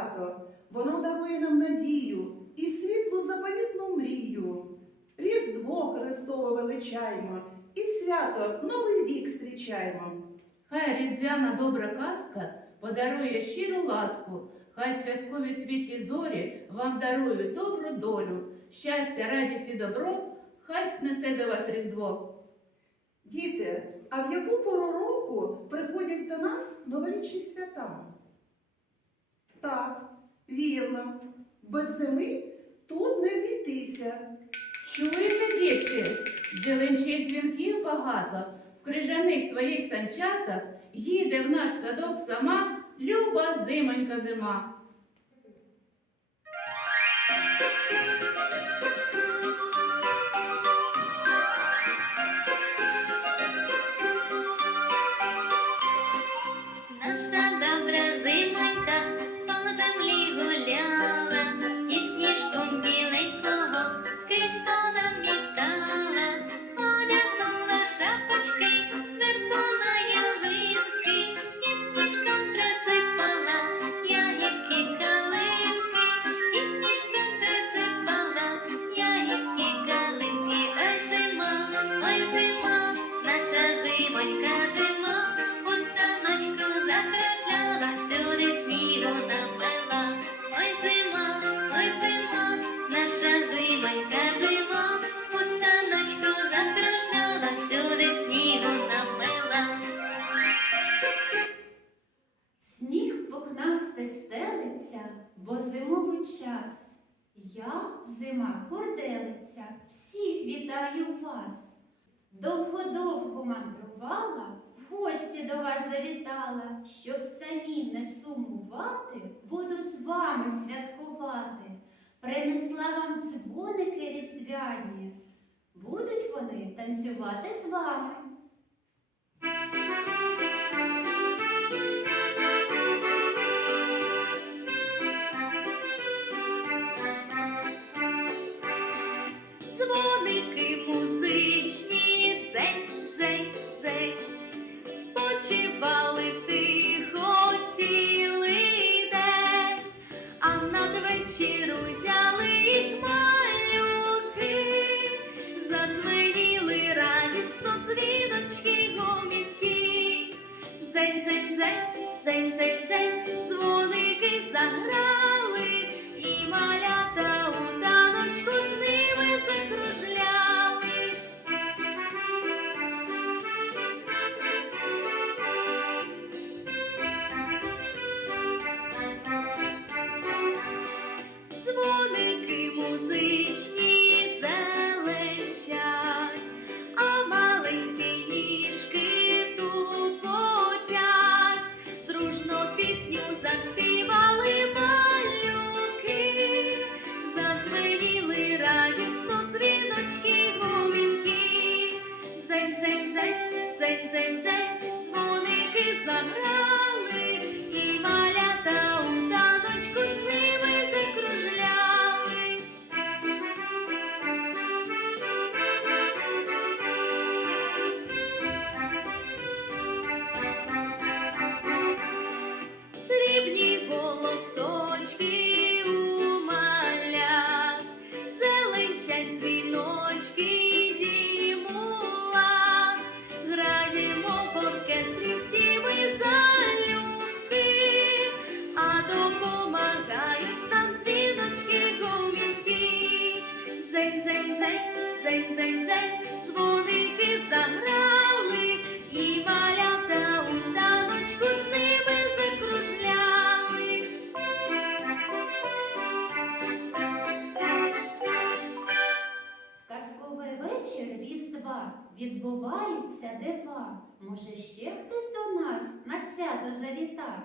багато. Воно дарує нам надію і світлу заповітну мрію. Різдво Христове величаємо, і свято Новий вік зустрічаємо. Хай різдвяна добра казка подарує щиру ласку, хай святкові світлі зорі вам дарують добру долю, щастя, радість і добро, хай несе до вас Різдво. Діти, а в яку пору року приходять до нас новорічні свята? Так, вірно, без зими тут не обійтися. Чуєте, дітки, зеленчих дзвінків багато, в крижаних своїх санчатах їде в наш садок сама люба зимонька зима. Вас. Довго-довго мандрувала, в гості до вас завітала, щоб самі не сумувати, буду з вами святкувати. Принесла вам дзвоники різдвяні, будуть вони танцювати з вами. Відбуваються дива. Може, ще хтось до нас на свято завітав?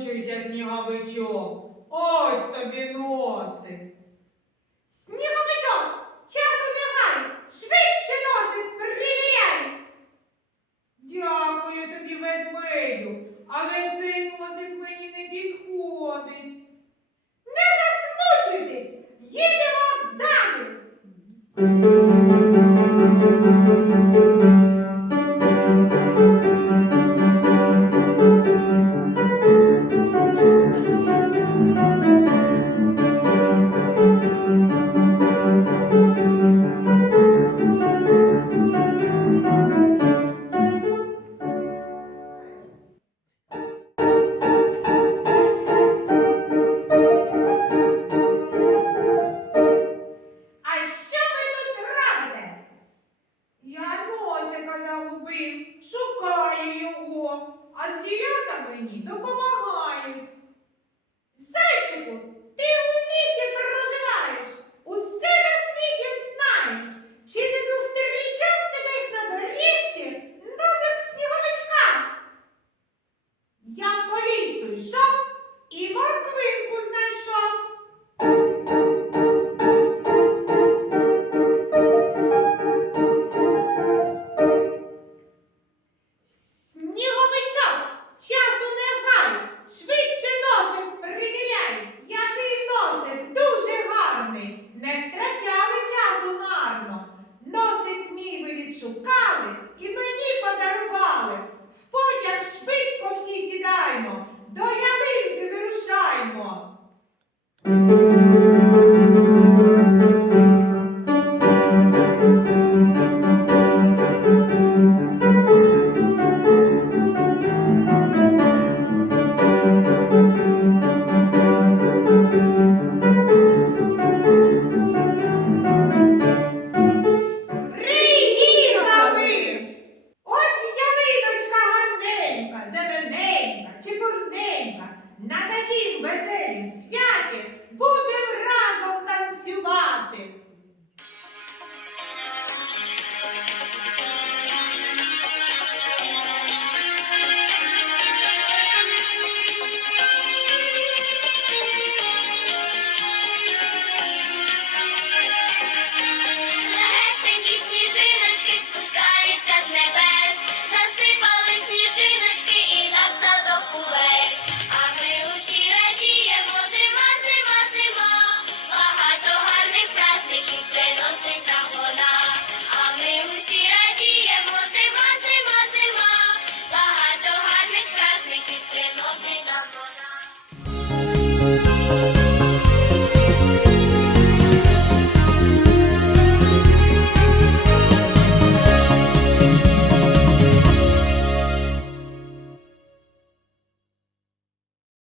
Замучуйся, сніговичок. Ось тобі носик. Сніговичок, часу немає. Швидше носик приміряй. Дякую тобі, ведмедю, але цей носик мені не підходить. Не засмучуйтесь, їдемо далі. син шукає його, а звірята мені допомагають. Зайчику, ти